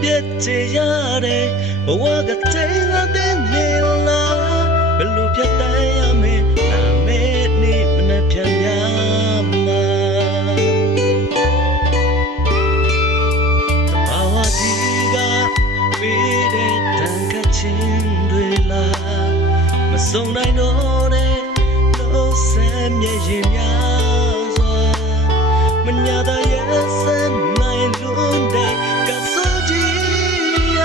ပြည့်ရတယ်ဘဝကတဲ့လာတဲ့နေလားဘလို့ပြတ်တမ်းရမယ်နာမဲနေမနှက်ပြန်ရမှာတဘာဝကြီးကပေးတဲ့တန်ခတ်ခြင်းတွေလားမစုံနိုင်တော့တဲ့လို့ဆမ်းမြေရင်များစွာမညာတာရဲ့ဆမ်းနိုင်လို့တဲ့ကဆိုကြီးရ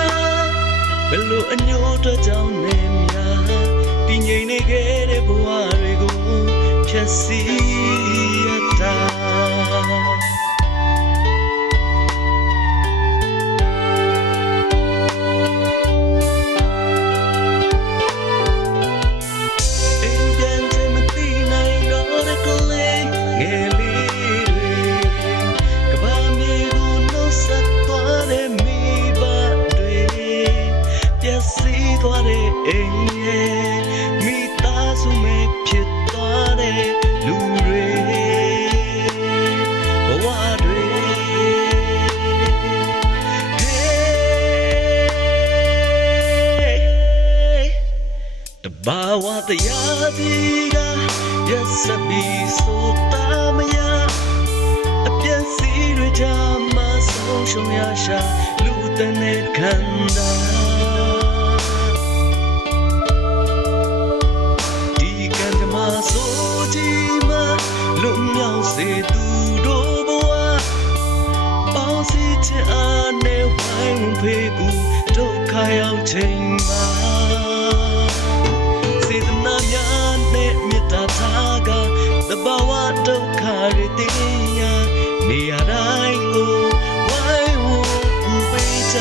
ဘလို့အညို့အတွက်ကြောင့်နေများတည်ငြိမ်နေခဲ့တဲ့ဘဝတွေကိုဖြတ်စီရတာအိမ်ရဲ့မိသားစုမဲ့ဖြစ်သွားတဲ့လူတွေဘဝတွေတဘာဝတရားဒီကရက်စပြီးဆိုတာမရအပြည့်စီတွေကြမှာဆုံးရှုံးရရှာလူတဲ့နဲ့ခံတာဆိုကြီးမလွတ်မြောက်စေသူတို့ဘဝပေါင်းစည်းခြင်းအားနဲ့ဝိုင်းဝန်းဖေးကူဒုက္ခရောက်ချိန်မှာစေတနာများနဲ့မေတ္တာထားကသဘာဝဒုက္ခတွေတင်ရနေရတိုင်းကိုဝိုင်းဝန်းကူပေးကြ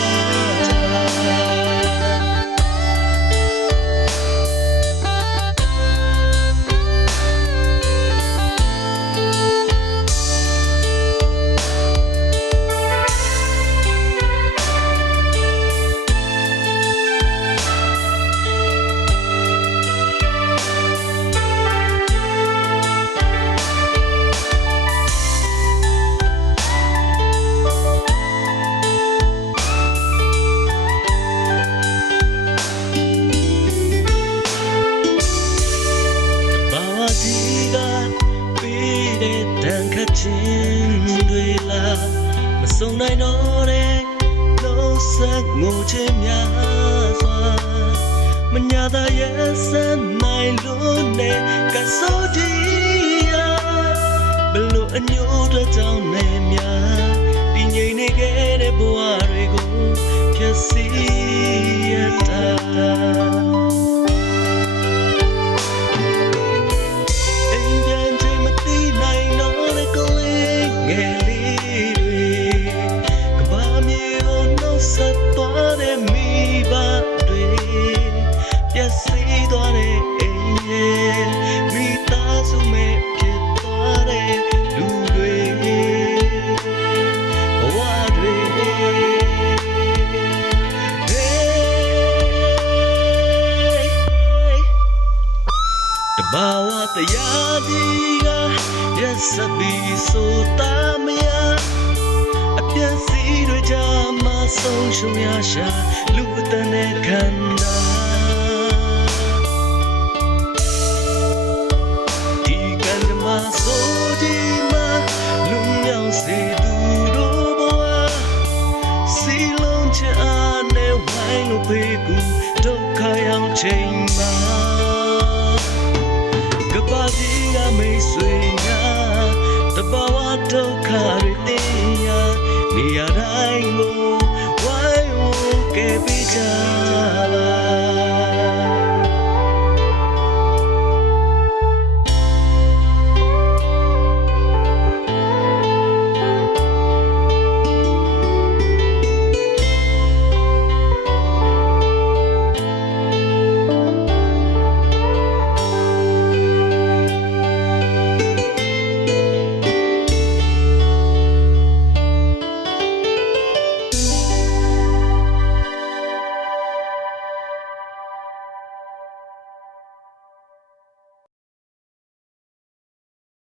တန်ခတ်ခြင်းတွေလားမစုံနိုင်တော့တဲ့လုံးဆက်ငိုခြင်းများစွာမညာတာရဲ့ဆန်းနိုင်လို့နဲ့ကဆိုဒီယာဘလို့အညို့တဲ့ကြောင့်နဲ့များတည်ငြိမ်နေခဲ့တဲ့ဘဝတွေကိုဖြည့်ဆည်းရတာဘာဝတရားဒီကရက်စပြီးဆိုတာမရအပြည့်စီတွေကြမှာဆုံးရှုံးရရှာလူတန်းနဲ့ခံတာဒီကံကြမှာဆိုဒီမှာလူမြောက်စေသူတို့ဘဝစီလုံးချအားနဲ့ဝိုင်းလို့ဖေးကူဒုက္ခရောက်ချိန်မှာဘာကြီးကမေးဆွေများတဘာဝဒုက္ခတွေတင်ရနေရတိုင်းကိုဝိုင်းဝန်းကဲပေးကြ